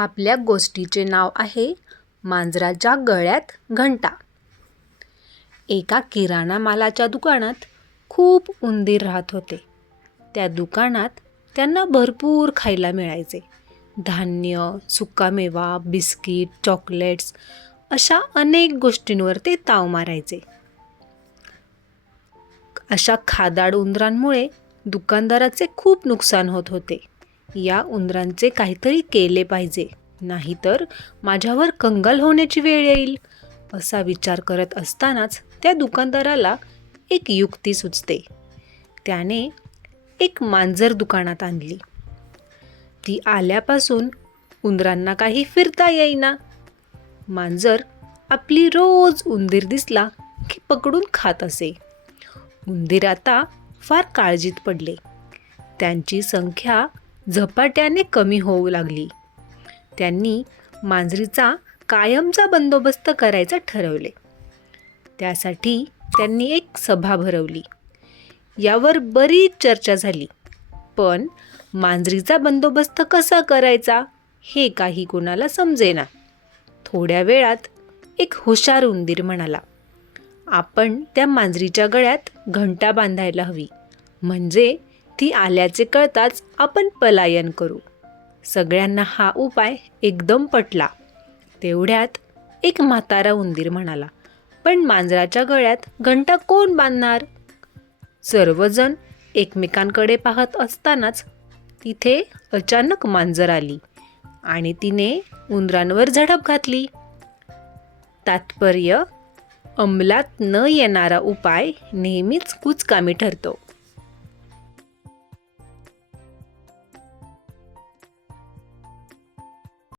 आपल्या गोष्टीचे नाव आहे मांजराच्या गळ्यात घंटा. एका किराणा मालाच्या दुकानात खूप उंदीर राहत होते. त्या दुकानात त्यांना भरपूर खायला मिळायचे. धान्य, सुकामेवा, बिस्किट, चॉकलेट्स अशा अनेक गोष्टींवर ते ताव मारायचे. अशा खादाड उंदरांमुळे दुकानदाराचे खूप नुकसान होत होते. या उंदरांचे काहीतरी केले पाहिजे, नाहीतर माझ्यावर कंगाल होण्याची वेळ येईल, असा विचार करत असतानाच त्या दुकानदाराला एक युक्ती सुचते. त्याने एक मांजर दुकानात आणली. ती आल्यापासून उंदरांना काही फिरता येईना. मांजर आपली रोज उंदीर दिसला की पकडून खात असे. उंदीर आता फार काळजीत पडले. त्यांची संख्या झपाट्याने कमी होऊ लागली. त्यांनी मांजरीचा कायमचा बंदोबस्त करायचा ठरवले. त्यासाठी त्यांनी एक सभा भरवली. यावर बरीच चर्चा झाली, पण मांजरीचा बंदोबस्त कसा करायचा हे काही कोणाला समजेना. थोड्या वेळात एक हुशार उंदीर म्हणाला, आपण त्या मांजरीच्या गळ्यात घंटा बांधायला हवी, म्हणजे ती आल्याचे कळताच आपण पलायन करू. सगळ्यांना हा उपाय एकदम पटला. तेवढ्यात एक म्हातारा उंदीर म्हणाला, पण मांजराच्या गळ्यात घंटा कोण बांधणार? सर्वजण एकमेकांकडे पाहत असतानाच तिथे अचानक मांजर आली आणि तिने उंदरांवर झडप घातली. तात्पर्य, अंमलात न येणारा उपाय नेहमीच कुचकामी ठरतो.